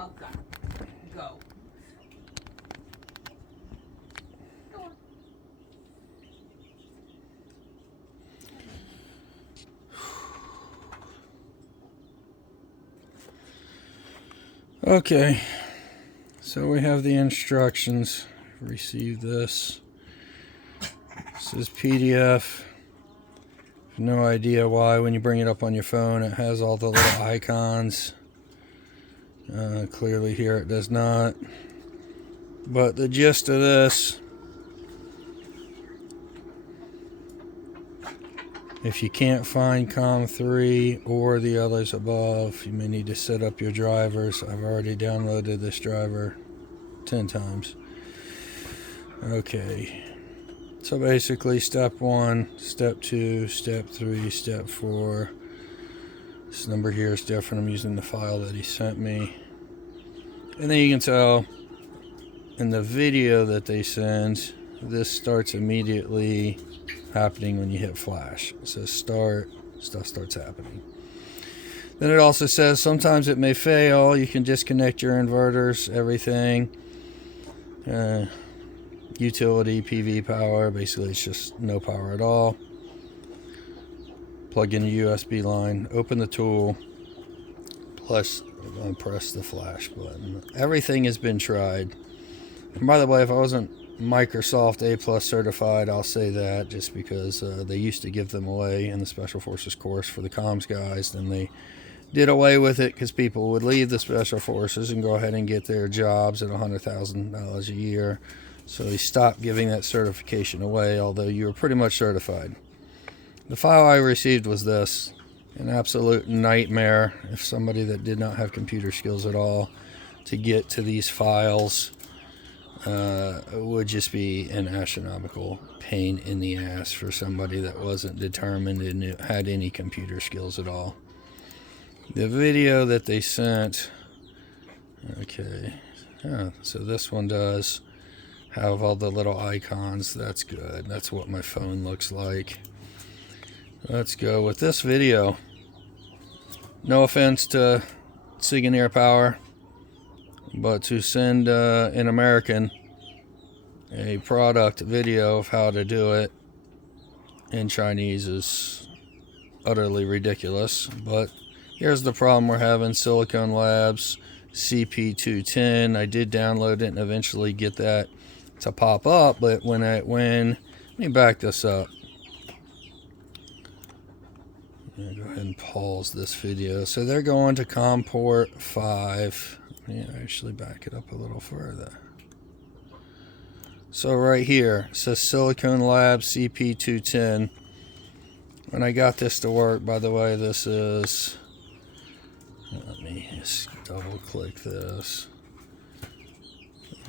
Mocha. Go. Go on. Okay, so we have the instructions. Receive this. This is PDF. No idea why when you bring it up on your phone it has all the little icons. Clearly here it does not. But the gist of this, if you can't find COM3 or the others above, you may need to set up your drivers. I've already downloaded this driver 10 times. Okay. So basically, step 1, step 2, step 3, step 4. This number here is different. I'm using the file that he sent me. And then you can tell in the video that they send, this starts immediately happening when you hit flash. It says start, stuff starts happening. Then it also says sometimes it may fail. You can disconnect your inverters, everything. Utility, PV power, basically it's just no power at all. Plug in a USB line, open the tool, plus press the flash button. Everything has been tried. And by the way, if I wasn't Microsoft A+ certified, I'll say that just because they used to give them away in the Special Forces course for the comms guys. Then they did away with it because people would leave the Special Forces and go ahead and get their jobs at $100,000 a year. So they stopped giving that certification away, although you were pretty much certified. The file I received was this. An absolute nightmare if somebody that did not have computer skills at all to get to these files. Would just be an astronomical pain in the ass for somebody that wasn't determined and had any computer skills at all. The video that they sent, okay, so this one does have all the little icons. That's good. That's what my phone looks like. Let's go with this video. No offense to Sigineer Power, but to send an American a product video of how to do it in Chinese is utterly ridiculous. But here's the problem we're having. Silicon Labs CP210. I did download it and eventually get that to pop up, but when let me back this up. Go ahead and pause this video. So they're going to COM port 5. Let me actually back it up a little further. So right here it says Silicon Labs CP210. When I got this to work, by the way, this is, let me just double click this.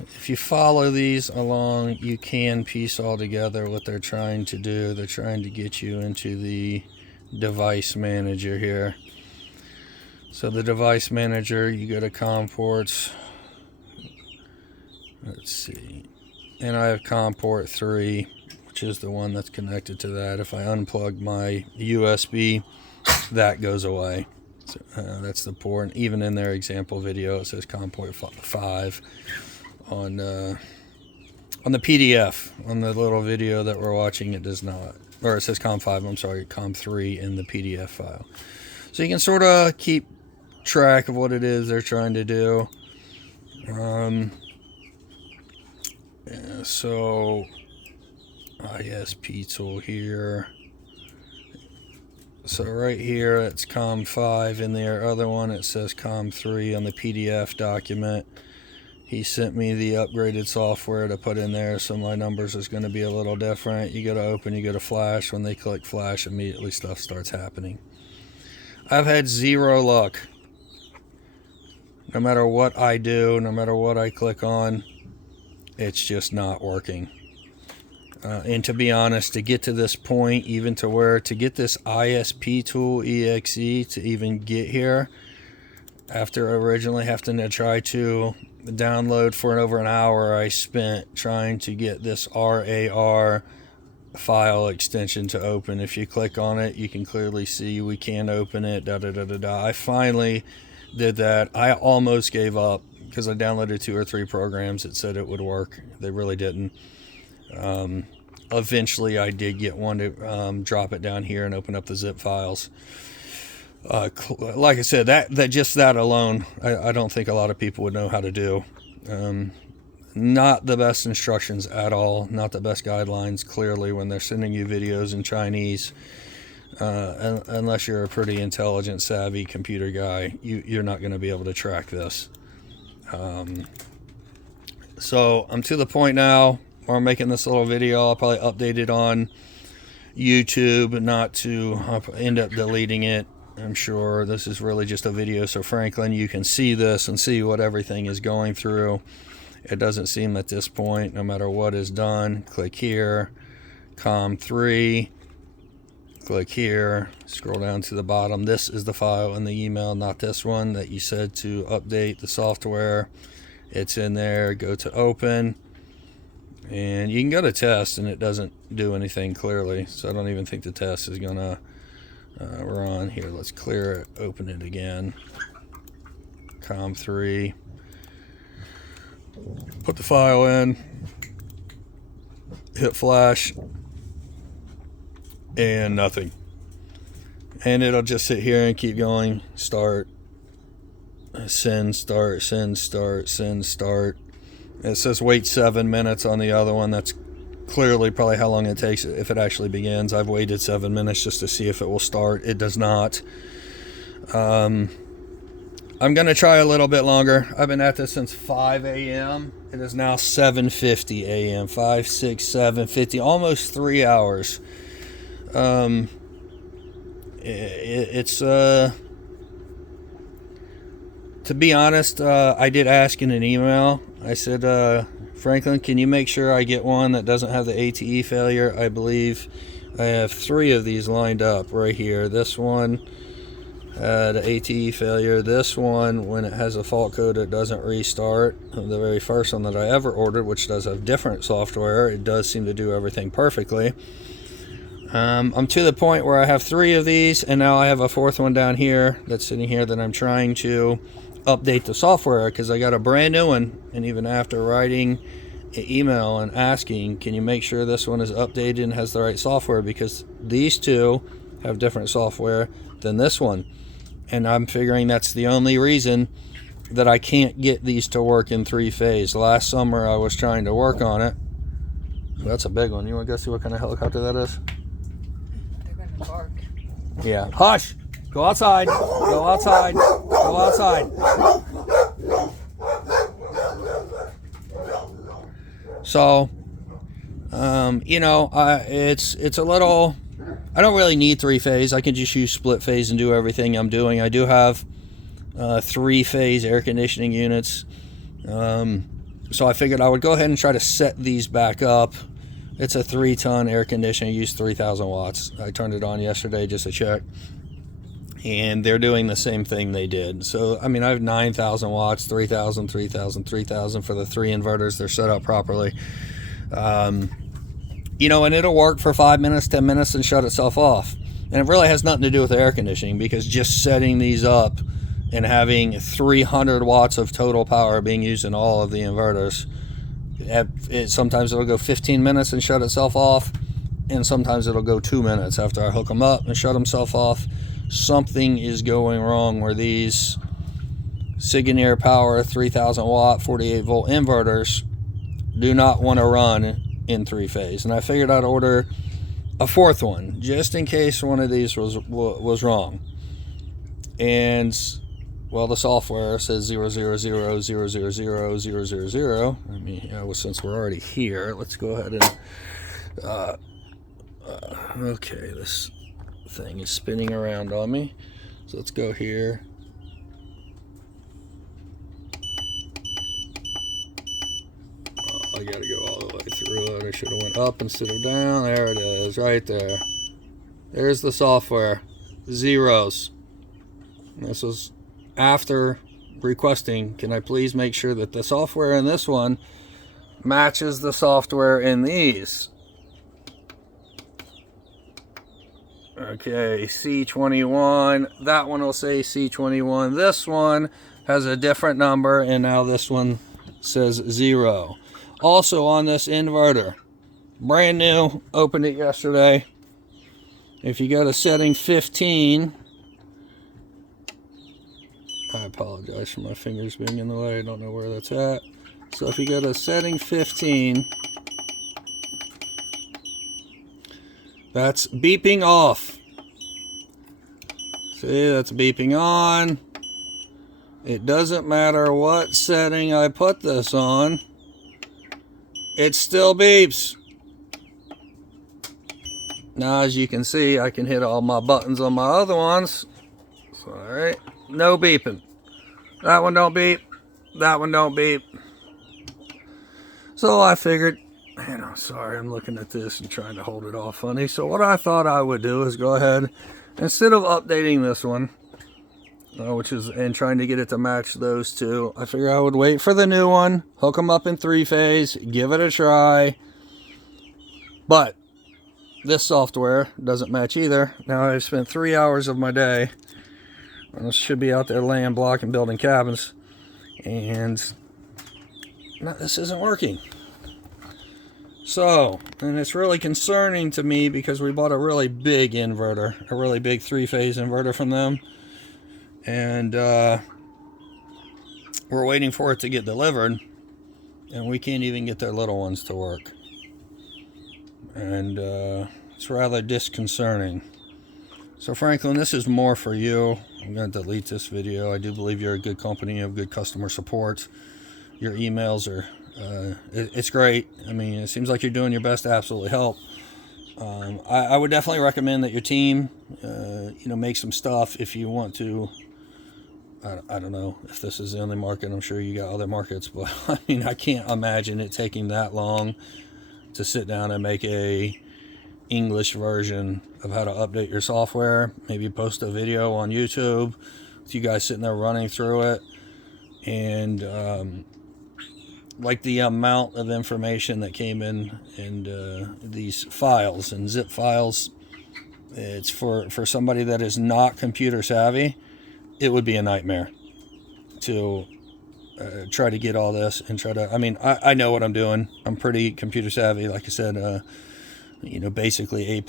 If you follow these along, you can piece all together what they're trying to do. They're trying to get you into the device manager here. So the device manager, you go to COM ports. Let's see. And I have COM port 3, which is the one that's connected to that. If I unplug my USB, that goes away. So, that's the port. And even in their example video, it says COM port 5 on the PDF. On the little video that we're watching, it does not. Or it says COM 5, I'm sorry, COM 3 in the PDF file. So you can sort of keep track of what it is they're trying to do. So ISP tool here. So right here it's COM 5 in their other one. It says COM 3 on the PDF document. He sent me the upgraded software to put in there, so my numbers is going to be a little different. You go to open, you go to flash. When they click flash, immediately stuff starts happening. I've had zero luck. No matter what I do, no matter what I click on, it's just not working. And to be honest, to get to this point, even to where to get this ISP tool exe to even get here, after originally having to try to download for over an hour, I spent trying to get this RAR file extension to open. If you click on it, you can clearly see we can't open it. I finally did that. I almost gave up because I downloaded 2 or 3 programs that said it would work. They really didn't. Eventually, I did get one to drop it down here and open up the zip files. Like I said, that alone, I don't think a lot of people would know how to do. Not the best instructions at all. Not the best guidelines, clearly, when they're sending you videos in Chinese. Unless you're a pretty intelligent, savvy computer guy, you're not going to be able to track this. So I'm to the point now where I'm making this little video. I'll probably update it on YouTube, not to end up deleting it. I'm sure this is really just a video so Franklin, you can see this and see what everything is going through. It doesn't seem at this point, no matter what is done, click here, COM3, click here, scroll down to the bottom. This is the file in the email, not this one that you said to update the software. It's in there. Go to open, and you can go to test, and it doesn't do anything clearly, so I don't even think the test is gonna run. Here, let's clear it, open it again, COM3, put the file in, hit flash, and nothing. And it'll just sit here and keep going. Start, send, start, send, start, send, start. It says wait 7 minutes on the other one. That's clearly probably how long it takes if it actually begins. I've waited 7 minutes just to see if it will start. It does not. I'm going to try a little bit longer. I've been at this since 5 a.m. It is now 7:50 a.m. 5, 6, 7:50, almost 3 hours. It's to be honest, I did ask in an email. I said, Franklin, can you make sure I get one that doesn't have the ATE failure? I believe I have 3 of these lined up right here. This one had ATE failure. This one, when it has a fault code, it doesn't restart. The very first one that I ever ordered, which does have different software, it does seem to do everything perfectly. I'm to the point where I have 3 of these, and now I have a 4th one down here that's sitting here that I'm trying to update the software, because I got a brand new one. And even after writing an email and asking, can you make sure this one is updated and has the right software, because these 2 have different software than this one, and I'm figuring that's the only reason that I can't get these to work in 3-phase. Last summer I was trying to work on it. That's a big one. You want to go see what kind of helicopter that is? Bark. Yeah. Hush! Go outside. Go outside. Go outside. So, you know, it's a little. I don't really need 3-phase. I can just use split phase and do everything I'm doing. I do have 3-phase air conditioning units. So I figured I would go ahead and try to set these back up. It's a 3-ton air conditioner. I use 3,000 watts. I turned it on yesterday just to check. And they're doing the same thing they did. So, I mean, I have 9,000 watts, 3,000, 3,000, 3,000 for the 3 inverters. They're set up properly. You know, and it'll work for 5 minutes, 10 minutes, and shut itself off. And it really has nothing to do with the air conditioning, because just setting these up and having 300 watts of total power being used in all of the inverters, sometimes it'll go 15 minutes and shut itself off, and sometimes it'll go 2 minutes after I hook them up and shut themselves off. Something is going wrong where these Sigineer Power 3,000 watt 48 volt inverters do not want to run in 3-phase, and I figured I'd order a 4th one just in case one of these was wrong. And well, the software says 000000000. I mean, well, since we're already here, let's go ahead and okay, this thing is spinning around on me, so let's go here. I gotta go all the way through it. I should have went up instead of down. There it is, right there. There's the software. Zeros. This is after requesting, can I please make sure that the software in this one matches the software in these? Okay, C21. That one will say C21. This one has a different number, and now this one says 0. Also on this inverter, brand new, opened it yesterday. If you go to setting 15, I apologize for my fingers being in the way. I don't know where that's at. So if you go to setting 15, that's beeping off. See, that's beeping on. It doesn't matter what setting I put this on, it still beeps. Now, as you can see, I can hit all my buttons on my other ones. So, all right, no beeping. That one don't beep. That one don't beep. So I figured, sorry, I'm looking at this and trying to hold it all funny. So what I thought I would do is go ahead, instead of updating this one, and trying to get it to match those two, I figure I would wait for the new one, hook them up in 3-phase, give it a try. But this software doesn't match either. Now I've spent 3 hours of my day, I should be out there laying block and building cabins, and no, this isn't working. So, and it's really concerning to me because we bought a really big inverter, a really big 3-phase inverter from them, and we're waiting for it to get delivered, and we can't even get their little ones to work. And it's rather disconcerting. So Franklin, this is more for you. I'm going to delete this video. I do believe you're a good company, you have good customer support. Your emails are, it's great. I mean, it seems like you're doing your best to absolutely help. I would definitely recommend that your team, make some stuff if you want to. I don't know if this is the only market. I'm sure you got other markets, but I mean, I can't imagine it taking that long to sit down and make a English version of how to update your software. Maybe post a video on YouTube with you guys sitting there running through it. And like the amount of information that came in these files and zip files, it's for somebody that is not computer savvy, it would be a nightmare to try to get all this and try to, I know what I'm doing. I'm pretty computer savvy. Like I said, basically A+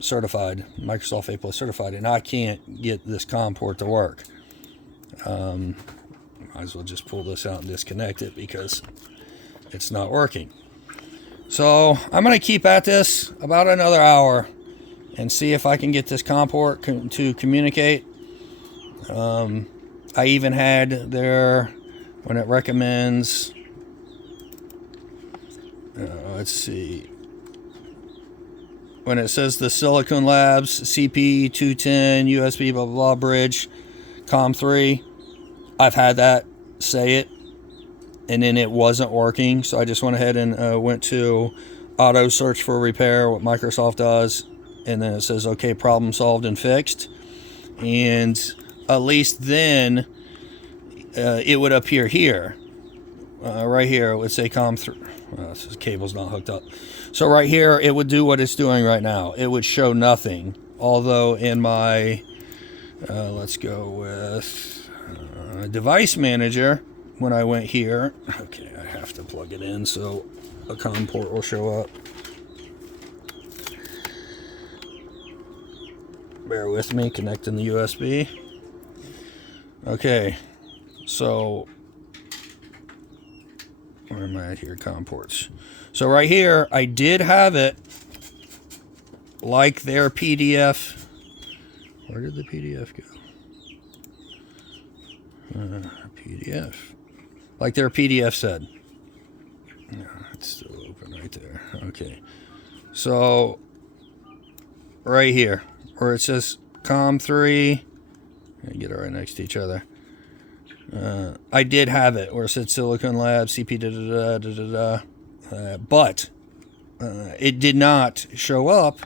certified, Microsoft A+ certified, and I can't get this COM port to work. Might as well just pull this out and disconnect it because it's not working. So I'm going to keep at this about another hour and see if I can get this COM port to communicate. I even had there, when it recommends, let's see, when it says the Silicon Labs CP210 USB blah blah blah bridge COM3, I've had that say it, and then it wasn't working. So I just went ahead and went to auto search for repair, what Microsoft does, and then it says okay, problem solved and fixed. And at least then it would appear here, right here. It would say COM3. This cable's not hooked up. So right here, it would do what it's doing right now. It would show nothing. Although in my, let's go with device manager, when I went here, okay, I have to plug it in so a COM port will show up. Bear with me, connecting the USB. Okay, so where am I at here? COM ports. So right here, I did have it like their PDF. Where did the PDF go? PDF. Like their PDF said. No, it's still open right there. Okay. So right here, where it says COM3, get it right next to each other. I did have it where it said Silicon Labs CP but it did not show up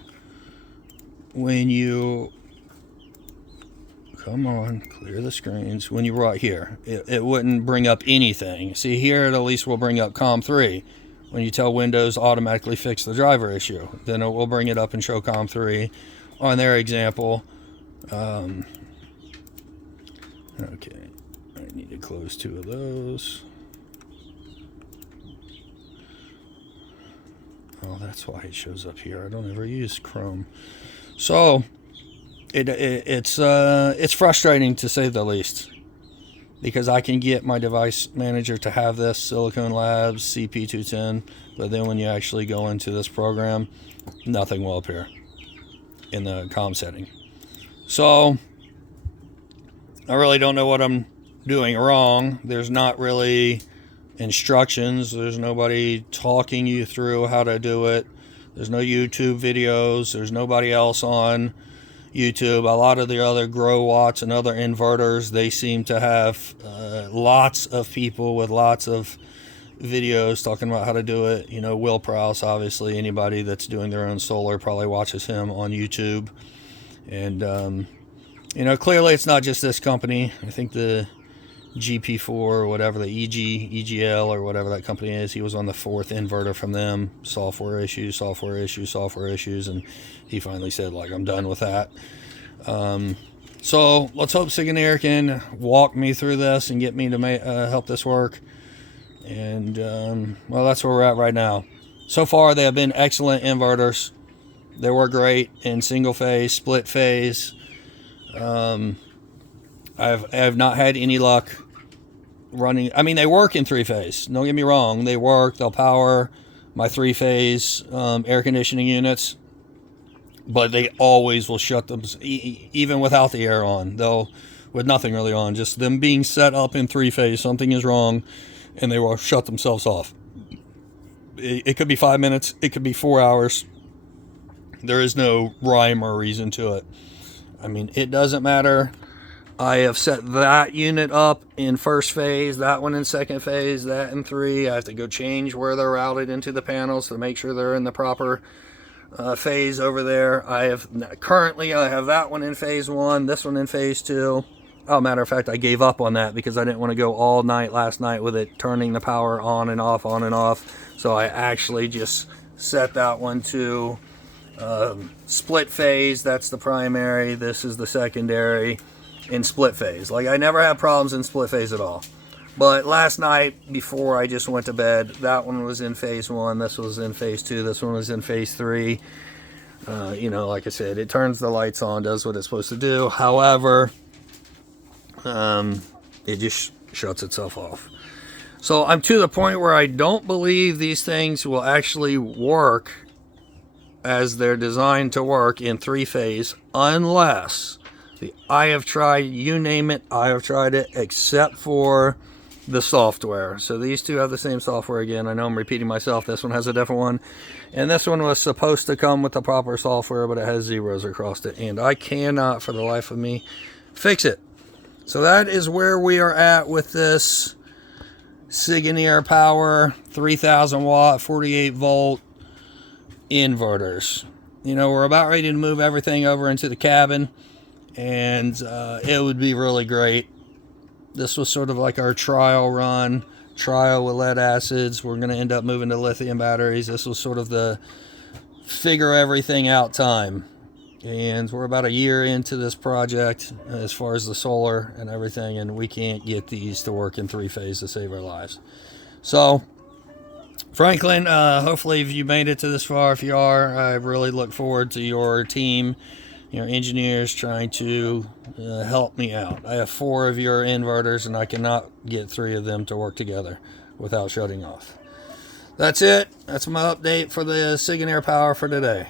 when you, come on, clear the screens, when you brought here. It wouldn't bring up anything. See here, it at least will bring up COM3. When you tell Windows automatically fix the driver issue, then it will bring it up and show COM3. on their example. Okay, I need to close 2 of those. Oh, that's why it shows up here. I don't ever use Chrome. So it's frustrating to say the least, because I can get my device manager to have this Silicon Labs CP210, but then when you actually go into this program, nothing will appear in the comm setting. So I really don't know what I'm doing wrong. There's not really instructions. There's nobody talking you through how to do it. There's no YouTube videos. There's nobody else on YouTube. A lot of the other grow watts and other inverters, they seem to have lots of people with lots of videos talking about how to do it. You know, Will Prowse, obviously, anybody that's doing their own solar probably watches him on YouTube. And you know, clearly it's not just this company. I think the GP4 or whatever, the EGL or whatever that company is, he was on the 4th inverter from them. Software issues, and he finally said, like, I'm done with that. So let's hope Sigineer can walk me through this and get me to help this work. And well, that's where we're at right now. So far they have been excellent inverters. They work great in single phase, split phase. I have not had any luck running. I mean, they work in 3-phase. Don't get me wrong. They work. They'll power my 3-phase air conditioning units, but they always will shut them, even without the air on. They'll, with nothing really on, just them being set up in 3-phase, something is wrong, and they will shut themselves off. It could be 5 minutes. It could be 4 hours. There is no rhyme or reason to it. I mean, it doesn't matter. I have set that unit up in 1st phase, that one in 2nd phase, that in 3. I have to go change where they're routed into the panels to make sure they're in the proper phase over there. I have that one in phase 1, this one in phase 2. Oh, matter of fact, I gave up on that because I didn't want to go all night last night with it turning the power on and off, on and off. So I actually just set that one to split phase. That's the primary. This is the secondary in split phase. Like, I never had problems in split phase at all. But last night, before I just went to bed, that one was in phase 1. This was in phase 2. This one was in phase 3. You know, like I said, it turns the lights on, does what it's supposed to do. However, it just shuts itself off. So I'm to the point where I don't believe these things will actually work as they're designed to work in 3-phase, unless I have tried, you name it, I have tried it, except for the software. So these two have the same software again. I know I'm repeating myself. This one has a different one, and this one was supposed to come with the proper software, but it has zeros across it, and I cannot for the life of me fix it. So that is where we are at with this Sigineer Power 3000 watt 48 volt inverters. You know, we're about ready to move everything over into the cabin, and it would be really great. This was sort of like our trial run, trial with lead acids. We're going to end up moving to lithium batteries. This was sort of the figure everything out time, and we're about a year into this project as far as the solar and everything, and we can't get these to work in 3-phase to save our lives. So Franklin, hopefully if you made it to this far, if you are, I really look forward to your team, your engineers trying to help me out. I have 4 of your inverters, and I cannot get 3 of them to work together without shutting off. That's it. That's my update for the Sigineer Power for today.